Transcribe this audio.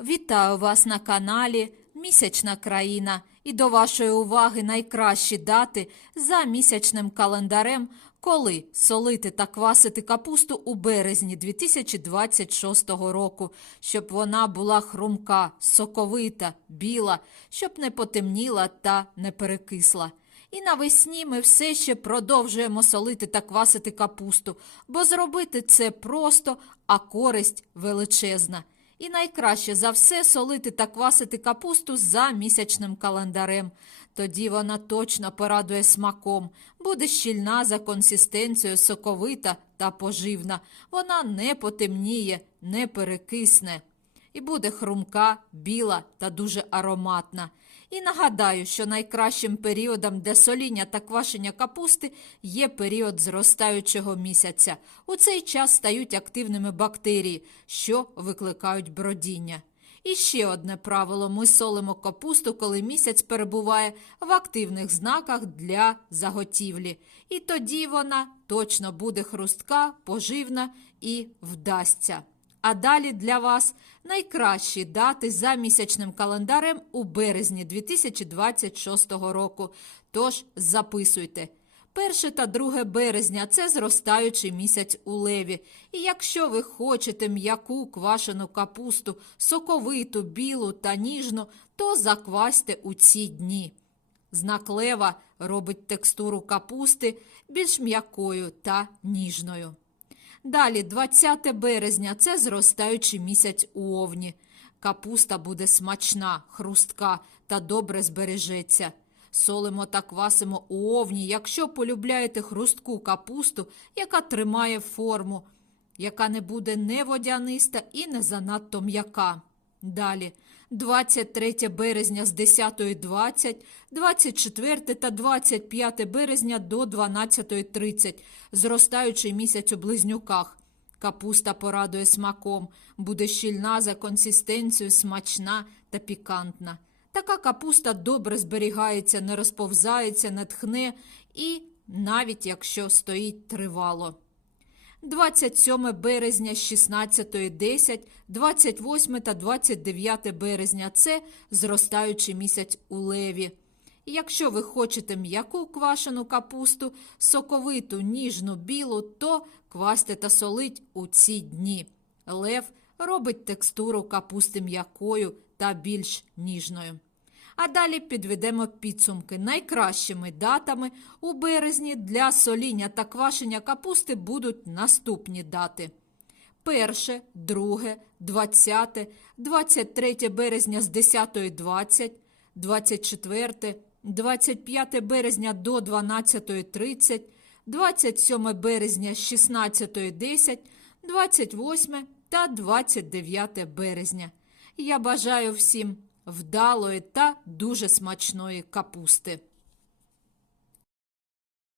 Вітаю вас на каналі Місячна країна і до вашої уваги найкращі дати за місячним календарем, коли солити та квасити капусту у березні 2026 року, щоб вона була хрумка, соковита, біла, щоб не потемніла та не перекисла. І навесні ми все ще продовжуємо солити та квасити капусту, бо зробити це просто, а користь величезна. І найкраще за все солити та квасити капусту за місячним календарем. Тоді вона точно порадує смаком, буде щільна за консистенцією, соковита та поживна. Вона не потемніє, не перекисне. І буде хрумка, біла та дуже ароматна. І нагадаю, що найкращим періодом для соління та квашення капусти є період зростаючого місяця. У цей час стають активними бактерії, що викликають бродіння. І ще одне правило: ми солимо капусту, коли місяць перебуває в активних знаках для заготівлі. І тоді вона точно буде хрустка, поживна і вдасться. А далі для вас найкращі дати за місячним календарем у березні 2026 року. Тож записуйте. 1 та 2 березня це зростаючий місяць у леві. І якщо ви хочете м'яку квашену капусту, соковиту, білу та ніжну, то заквасьте у ці дні. Знак лева робить текстуру капусти більш м'якою та ніжною. Далі, 20 березня, це зростаючий місяць у овні. Капуста буде смачна, хрустка та добре збережеться. Солимо та квасимо у овні, якщо полюбляєте хрустку капусту, яка тримає форму, яка не буде не водяниста і не занадто м'яка. Далі, 23 березня з 10.20, 24 та 25 березня до 12.30, зростаючий місяць у близнюках. Капуста порадує смаком, буде щільна за консистенцією, смачна та пікантна. Така капуста добре зберігається, не розповзається, не тхне і навіть якщо стоїть тривало. 27 березня з 16.10, 28 та 29 березня це зростаючий місяць у леві. Якщо ви хочете м'яку квашену капусту, соковиту, ніжну, білу, то квасьте та солить у ці дні. Лев робить текстуру капусти м'якою та більш ніжною. А далі підведемо підсумки. Найкращими датами у березні для соління та квашення капусти будуть наступні дати. Перше, друге, 20, 23 березня з 10.20, 24, 25 березня до 12.30, 27 березня з 16.10, 28 та 29 березня. Я бажаю всім вдалої та дуже смачної капусти.